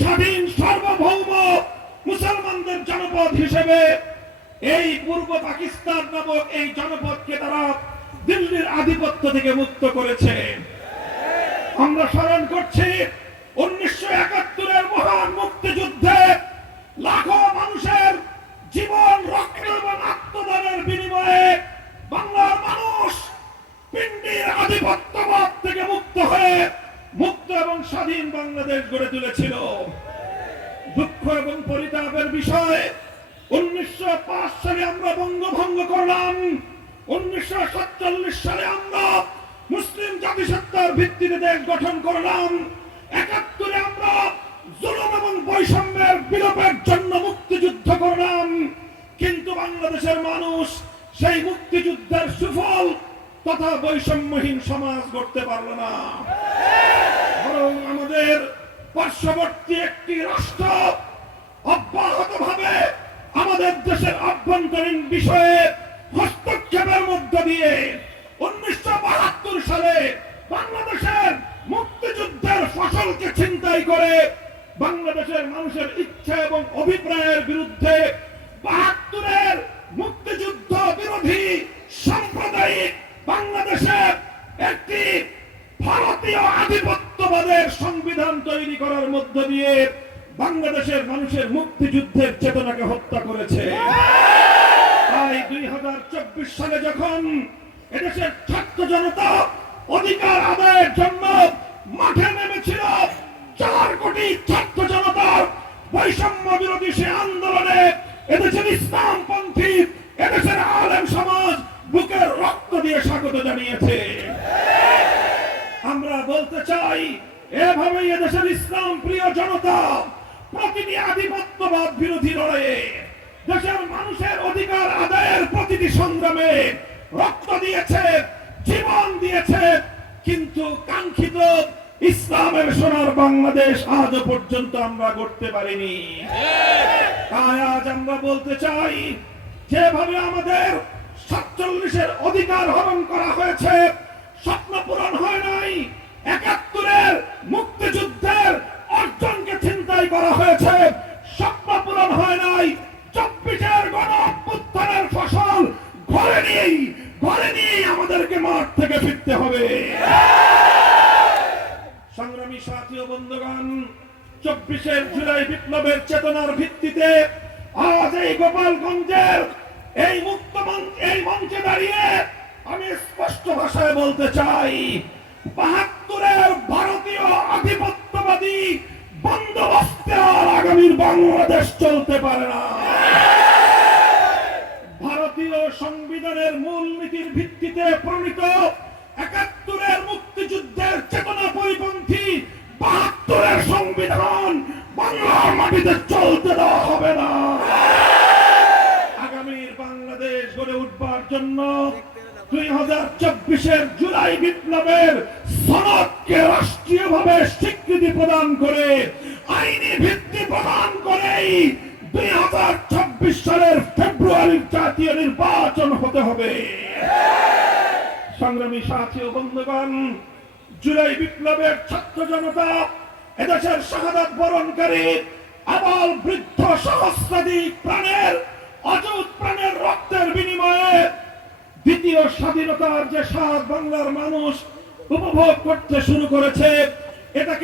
স্বাধীন সার্বভৌম মুসলমানদের জনপদ হিসেবে এই পূর্ব পাকিস্তান নামক এই জনপদকে তারা দিল্লির আধিপত্য থেকে মুক্ত করেছে। আমরা স্মরণ করছি 1971-এর মহান মুক্তিযুদ্ধে লাখো মানুষের জীবন রক্ত এবং আত্মদানের বিনিময়ে বাংলার মানুষ পিন্ডির আধিপত্যবাদ থেকে মুক্ত হয়ে মুক্ত এবং স্বাধীন বাংলাদেশ গড়ে তুলেছিল। দুঃখ এবং পরিতাপের বিষয় 1905 সালে আমরা বঙ্গভঙ্গ করলাম, 1947 সালে আমরা মুসলিম জাতিসত্তার ভিত্তিতে দেশ গঠন করলাম, 71-এ আমরা জুলুম এবং বৈষম্যের বিলোপের জন্য মুক্তিযুদ্ধ করলাম। কিন্তু বাংলাদেশের মানুষ সেই মুক্তিযুদ্ধের সুফল তথা বৈষম্যহীন সমাজ গড়তে পারল না, বরং আমাদের পার্শ্ববর্তী একটি রাষ্ট্র অব্যাহতভাবে আমাদের দেশের আভ্যন্তরীণ বিষয়ে হস্তক্ষেপের মধ্য দিয়ে 1972 সালে বাংলাদেশের মুক্তিযুদ্ধের ফসলকে ছিনতাই করে বাংলাদেশের মানুষের ইচ্ছা এবং অভিপ্রায়ের বিরুদ্ধে 72-এর মুক্তিযুদ্ধ বিরোধী সাম্প্রদায়িক বাংলাদেশের একটি ভারতীয় আধিপত্যবাদের সংবিধান তৈরি করার মধ্য দিয়ে বাংলাদেশের মানুষের মুক্তিযুদ্ধের চেতনাকে হত্যা করেছে। তাই 2024 সালে যখন এদেশের ছাত্র জনতা অধিকার আদায়ের জন্য মাঠে নেমেছিল, 4 কোটি ছাত্র জনতার বৈষম্য বিরোধী সে আন্দোলনে এদেশের ইসলামপন্থী এদেশের আলেম সমাজ বুকের রক্ত দিয়ে স্বাগত জানিয়েছে। আমরা বলতে চাই, এভাবেই এদেশের ইসলাম প্রিয় জনতা প্রতিটি আধিপত্যবাদ বিরোধী লড়াইয়ে দেশের মানুষের অধিকার আদায়ের প্রতিটি সংগ্রামে রক্ত দিয়েছে, জীবন দিয়েছে, কিন্তু কাঙ্ক্ষিত ইসলামের সোনার বাংলাদেশ আজও পর্যন্ত আমরা গড়তে পারিনি। তাই আজ আমরা বলতে চাই, যেভাবে আমাদের 47-এর অধিকার হরণ করা হয়েছে, স্বপ্ন পূরণ হয় নাই, 71-এর মুক্তিযুদ্ধের অর্জনকে ছিনতাই করা হয়েছে, স্বপ্ন পূরণ হয় নাই, 24-এর গণ অভ্যুত্থানের ফসল ঘরে নিয়েই আমাদেরকে মাঠ থেকে ফিরতে হবে। সংগ্রামী সাথী ও বন্ধুগণ, 24-এর জুলাই বিপ্লবের চেতনার ভিত্তিতে আজ এই গোপালগঞ্জের এই এই মঞ্চে দাঁড়িয়ে আমি স্পষ্ট ভাষায় বলতে চাই, 72-এর ভারতীয় আধিপত্যবাদী বন্দোবস্তে আর আগামীর বাংলাদেশ চলতে পারে না। ভারতীয় সংবিধানের মূলনীতির ভিত্তিতে প্রণীত 71-এর মুক্তিযুদ্ধের চেতনা পরিপন্থী 72-এর সংবিধান বাংলার মাটিতে চলতে দেওয়া হবে না। আগামীর বাংলাদেশ গড়ে উঠবার জন্য 2024-এর জুলাই বিপ্লবের সনদকে রাষ্ট্রীয়ভাবে স্বীকৃতি প্রদান করে, আইনি ভিত্তি প্রদান করেই 2026 সালের ফেব্রুয়ারির জাতীয় নির্বাচন হতে হবে। সংগ্রামী সাথী ও বন্ধুগণ, জুলাই বিপ্লবের ছাত্র জনতা এদেশের শাহাদাত বরণকারী আবাল বৃদ্ধ সহস্রাধিক প্রাণের অযুত প্রাণের রক্তের বিনিময়ে দ্বিতীয় স্বাধীনতার যে স্বাদ বাংলার মানুষ উপভোগ করতে শুরু করেছে, এটাকে